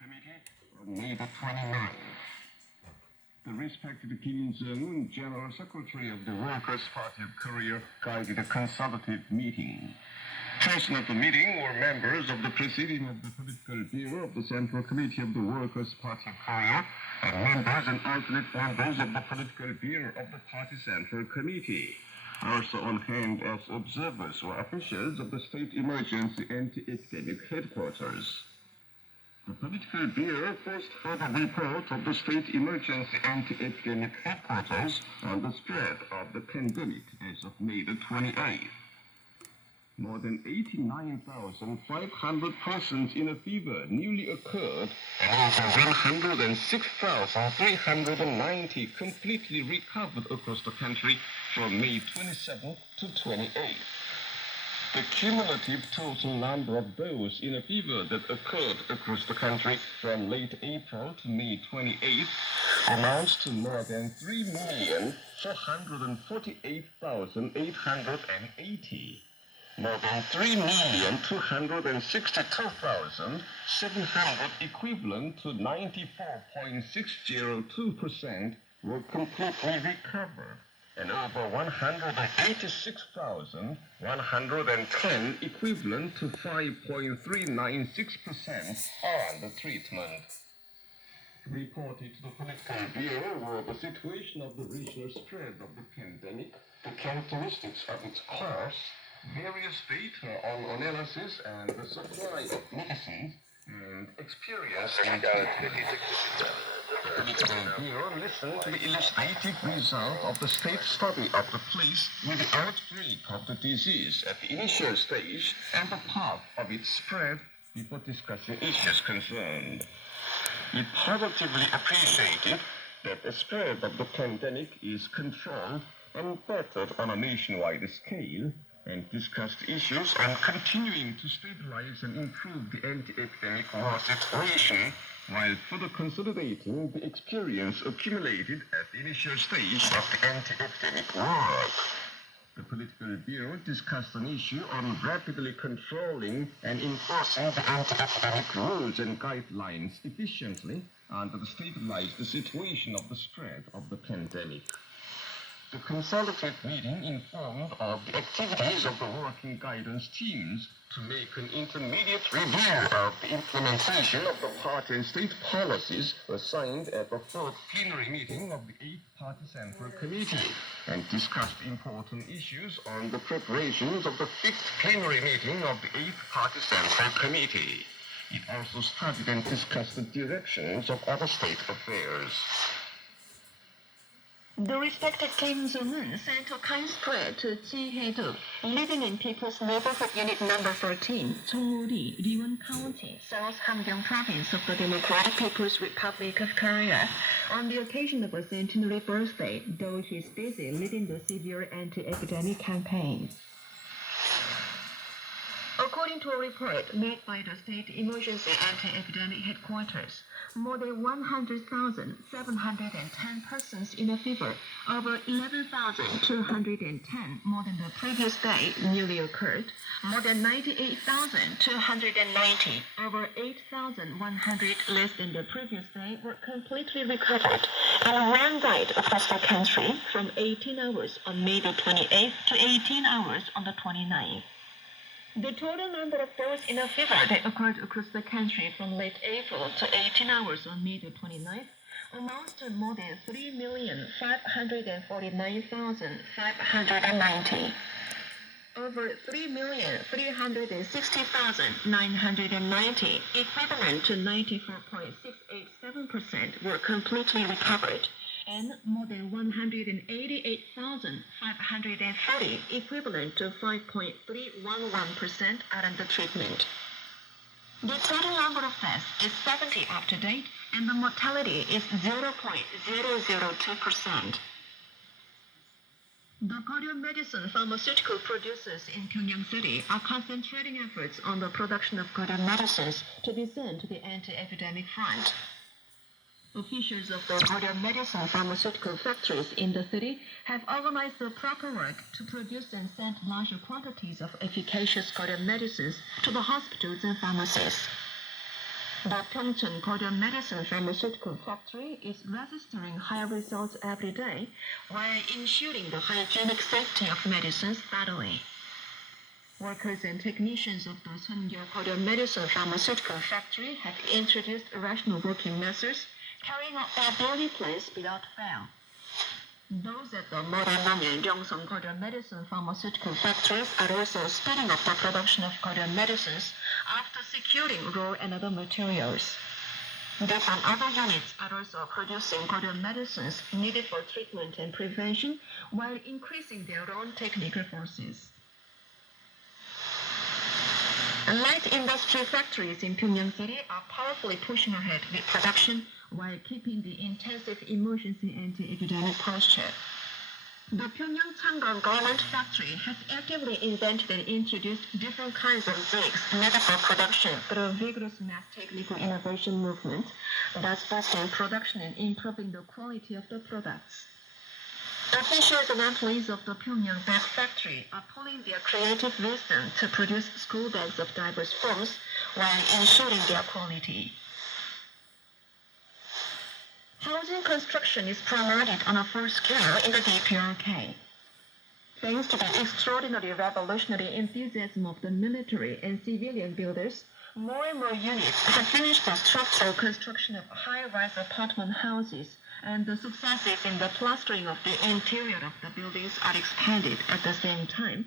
Committee on May the 29th. The respected Kim Jong-un, General Secretary of the Workers' Party of Korea, guided a consultative meeting. Present at the meeting were members of the Presidium of the Political Bureau of the Central Committee of the Workers' Party of Korea, and members and alternate members of the Political Bureau of the Party Central Committee. Also on hand as observers were officials of the State Emergency Anti-Epidemic Headquarters. The Political Bureau first heard a report of the State Emergency Anti-Epidemic Headquarters on the spread of the pandemic as of May the 28th. More than 89,500 persons in a fever newly occurred, and over 106,390 completely recovered across the country from May 27th to 28th. The cumulative total number of those in a fever that occurred across the country from late April to May 28th amounts to more than 3,448,880. More than 3,262,700, equivalent to 94.602%, were completely recovered, and over 186,110, equivalent to 5.396%, are under treatment. Reported to the Political Bureau were the situation of the regional spread of the pandemic, the characteristics of its course, various data on analysis and the supply of medicines, and experience in the Political Bureau listened to the illustrative result of the state study of the place with the outbreak of the disease at the initial stage and the path of its spread before discussing issues concerned. It positively appreciated that the spread of the pandemic is controlled and battered on a nationwide scale, and discussed issues on continuing to stabilize and improve the anti-epidemic war situation while further consolidating the experience accumulated at the initial stage of the anti-epidemic work. The Political Bureau discussed an issue on rapidly controlling and enforcing the anti-epidemic rules and guidelines efficiently and to stabilize the situation of the spread of the pandemic. The consultative meeting informed of the activities of the working guidance teams to make an intermediate review of the implementation of the party and state policies assigned at the fourth plenary meeting of the 8th Party Central Committee, and discussed important issues on the preparations of the 5th plenary meeting of the 8th Party Central Committee. It also studied and discussed the directions of other state affairs. The respected Kim Jong-un sent a kind spread to Ji-Hae-duk, living in People's Neighborhood Unit Number 13, Chonguri, Riwon County, South Hamgyong Province of the Democratic People's Republic of Korea, on the occasion of a centenary birthday, though he is busy leading the severe anti-epidemic campaign. According to a report made by the State Emergency Anti-Epidemic Headquarters, more than 100,710 persons in a fever, over 11,210 more than the previous day newly occurred, more than 98,290, over 8,100 less than the previous day were completely recovered, and one died across the country from 18 hours on May the 28th to 18 hours on the 29th. The total number of those in a fever that occurred across the country from late April to 18 hours on May the 29th amounts to more than 3,549,590. Over 3,360,990, equivalent to 94.687%, were completely recovered, and more than 188,540, equivalent to 5.311%, are under treatment. The total number of deaths is 70 up to date, and the mortality is 0.002%. The Korean medicine pharmaceutical producers in Pyongyang City are concentrating efforts on the production of Korean medicines to be sent to the anti-epidemic front. Officials of the Korean medicine pharmaceutical factories in the city have organized the proper work to produce and send larger quantities of efficacious Korean medicines to the hospitals and pharmacies. The Pyeongchang Korean Medicine Pharmaceutical Factory is registering higher results every day while ensuring the hygienic safety of medicines steadily. Workers and technicians of the Seongyo Korean Medicine Pharmaceutical Factory have introduced rational working methods, carrying out their daily plans without fail. Those at the Moranong and Gyeongsang Korean Medicine Pharmaceutical Factories are also speeding up the production of Korean medicines after securing raw and other materials. These and other units are also producing Korean medicines needed for treatment and prevention while increasing their own technical forces. Light industry factories in Pyongyang City are powerfully pushing ahead with production while keeping the intensive emergency anti-epidemic posture. The Pyongyang Changgang Garment Factory has actively invented and introduced different kinds of jigs needed for production through a vigorous mass technical innovation movement, thus boosting production and improving the quality of the products. Officials and employees of the Pyongyang Bag Factory are pulling their creative wisdom to produce school bags of diverse forms while ensuring their quality. Housing construction is promoted on a full scale in the DPRK. Thanks to the extraordinary revolutionary enthusiasm of the military and civilian builders, more and more units have finished the structural construction of high-rise apartment houses, and the successes in the plastering of the interior of the buildings are expanded at the same time,